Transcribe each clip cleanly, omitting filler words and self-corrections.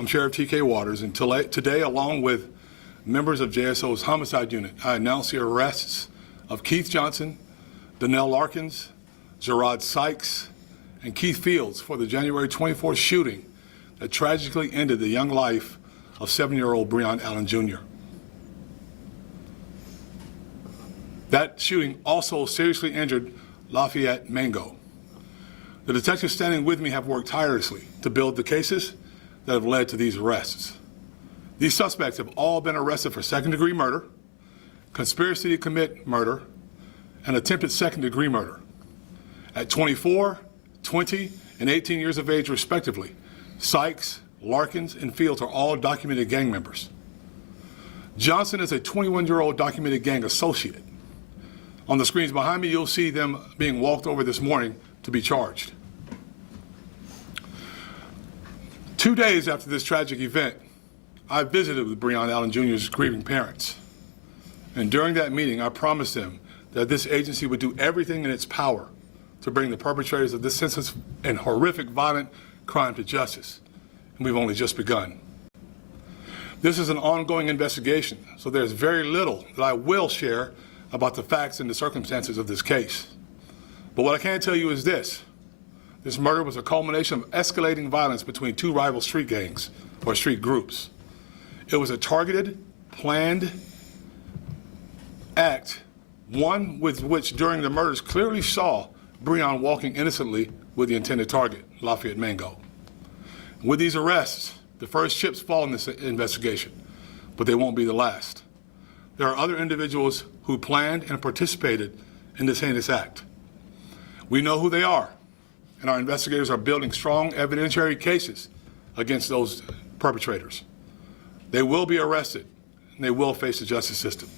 I'm Sheriff T.K. Waters, and today, along with members of JSO's homicide unit, I announce the arrests of Keith Johnson, Donnell Larkins, Gerard Sykes, and Keith Fields for the January 24th shooting that tragically ended the young life of 7-year-old Breon Allen Jr. That shooting also seriously injured Lafayette Mango. The detectives standing with me have worked tirelessly to build the cases that have led to these arrests. These suspects have all been arrested for second-degree murder, conspiracy to commit murder, and attempted second-degree murder. At 24, 20, and 18 years of age, respectively, Sykes, Larkins, and Fields are all documented gang members. Johnson is a 21-year-old documented gang associate. On the screens behind me, you'll see them being walked over this morning to be charged. 2 days after this tragic event, I visited with Breon Allen Jr.'s grieving parents. And during that meeting, I promised them that this agency would do everything in its power to bring the perpetrators of this senseless and horrific violent crime to justice. And we've only just begun. This is an ongoing investigation, so there's very little that I will share about the facts and the circumstances of this case. But what I can tell you is this. This murder was a culmination of escalating violence between two rival street gangs or street groups. It was a targeted, planned act, one with which during the murders clearly saw Breon walking innocently with the intended target, Lafayette Mango. With these arrests, the first chips fall in this investigation, but they won't be the last. There are other individuals who planned and participated in this heinous act. We know who they are, and our investigators are building strong evidentiary cases against those perpetrators. They will be arrested, and they will face the justice system.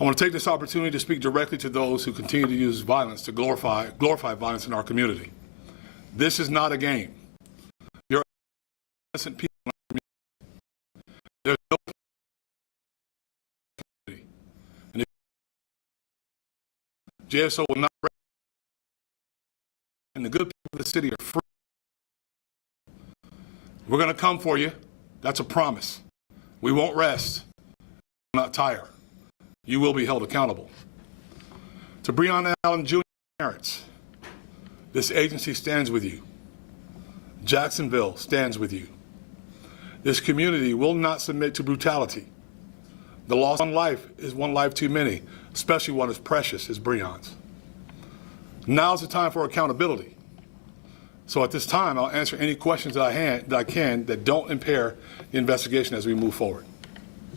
I want to take this opportunity to speak directly to those who continue to use violence to glorify violence in our community. This is not a game. There are innocent people in our community. There's no community. And JSO will not rest, and the good people of the city are free. We're going to come for you. That's a promise. We won't rest. We will not tire. You will be held accountable. To Breon Allen Jr. parents, this agency stands with you. Jacksonville stands with you. This community will not submit to brutality. The loss of one life is one life too many, especially one as precious as Breon's. Now's the time for accountability. So at this time, I'll answer any questions that I can that don't impair the investigation as we move forward.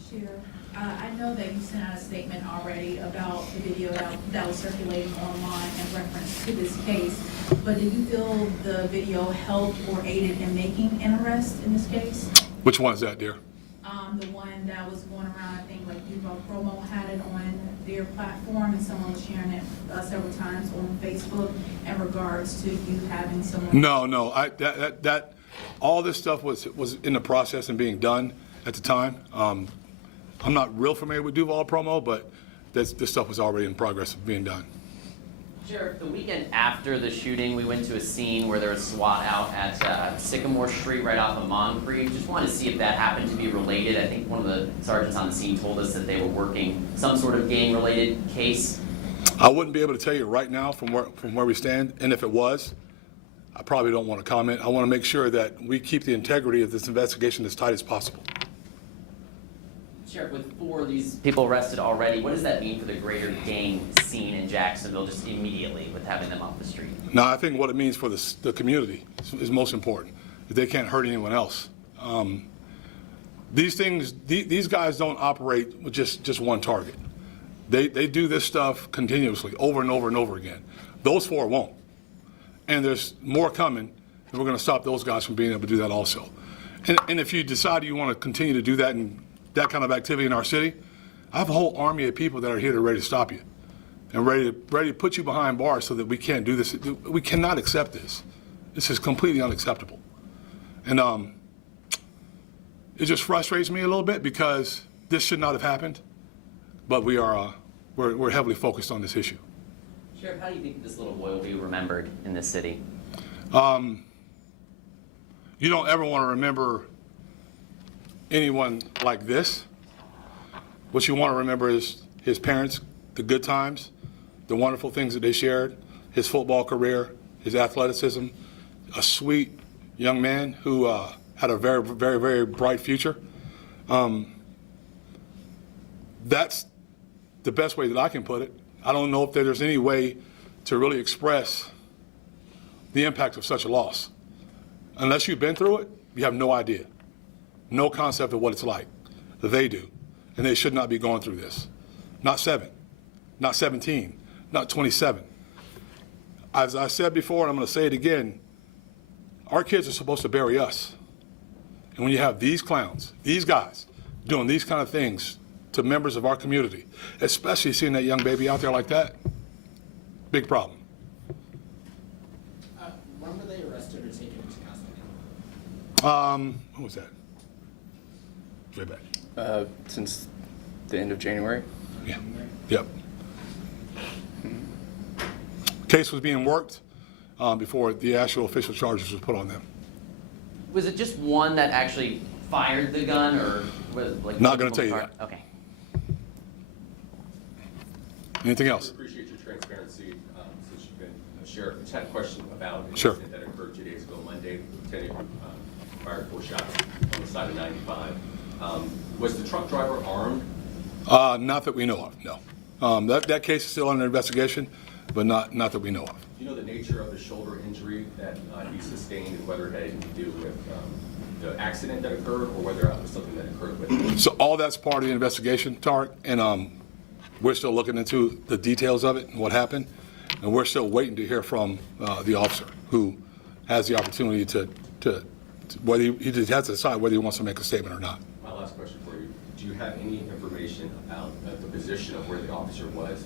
Sheriff, I know that you sent out a statement already about the video that was circulating online in reference to this case, but did you feel the video helped or aided in making an arrest in this case? Which one is that, dear? The one that was going around, I think, like Promo had it on their platform, and someone was sharing it several times on Facebook in regards to you having someone. No. All this stuff was in the process and being done at the time. I'm not real familiar with Duval Promo, but this stuff was already in progress of being done. Sheriff, the weekend after the shooting, we went to a scene where there was SWAT out at Sycamore Street right off of Moncrief. Just wanted to see if that happened to be related. I think one of the sergeants on the scene told us that they were working some sort of gang-related case. I wouldn't be able to tell you right now from where we stand, and if it was, I probably don't want to comment. I want to make sure that we keep the integrity of this investigation as tight as possible. Sheriff, with 4 of these people arrested already, what does that mean for the greater gang scene in Jacksonville just immediately with having them off the street? Now, I think what it means for the community is most important. That they can't hurt anyone else. These guys don't operate with just one target. They do this stuff continuously, over and over and over again. Those 4 won't. And there's more coming, and we're going to stop those guys from being able to do that also. And if you decide you want to continue to do that and that kind of activity in our city, I have a whole army of people that are here to ready to stop you and ready to put you behind bars so that we can't do this. We cannot accept this. This is completely unacceptable. And it just frustrates me a little bit because this should not have happened, but we're heavily focused on this issue. Sheriff, how do you think this little boy will be remembered in this city? You don't ever want to remember anyone like this, what you want to remember is his parents, the good times, the wonderful things that they shared, his football career, his athleticism, a sweet young man who had a very, very, very bright future. That's the best way that I can put it. I don't know if there's any way to really express the impact of such a loss. Unless you've been through it, you have no idea, no concept of what it's like. They do, and they should not be going through this. Not 7, not 17, not 27. As I said before, and I'm going to say it again, our kids are supposed to bury us. And when you have these clowns, these guys, doing these kind of things to members of our community, especially seeing that young baby out there like that, big problem. When were they arrested or taken into custody? When was that? Way back. Since the end of January. Yeah. Yep. Case was being worked before the actual official charges was put on them. Was it just one that actually fired the gun, or was it like? Not gonna tell you multiple Okay. Anything else? Appreciate your transparency since you've been a sheriff. I just had a question about an Sure. incident that occurred 2 days ago, Monday. Lieutenant fired 4 shots on the side of 95. Was the truck driver armed? Not that we know of, no. That case is still under investigation, but not that we know of. Do you know the nature of the shoulder injury that he sustained and whether it had anything to do with the accident that occurred or whether it was something that occurred with him? So all that's part of the investigation, Tarek, and we're still looking into the details of it and what happened, and we're still waiting to hear from the officer who has the opportunity to whether he just has to decide whether he wants to make a statement or not. My last question for you. Do you have any information about the position of where the officer was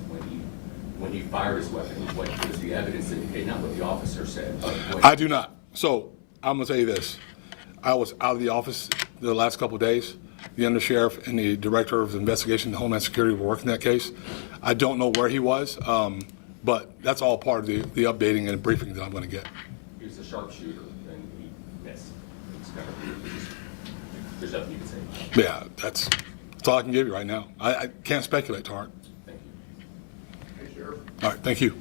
when he fired his weapon? What was the evidence indicate, not what the officer said, but what I do not. So I'm going to tell you this. I was out of the office the last couple of days. The undersheriff and the director of investigation and Homeland Security were working that case. I don't know where he was, but that's all part of the updating and briefing that I'm going to get. he was a sharpshooter and he missed. It's kind of, there's nothing you can say about it. Yeah, that's all I can give you right now. I can't speculate, Tarek. Thank you. All right, thank you.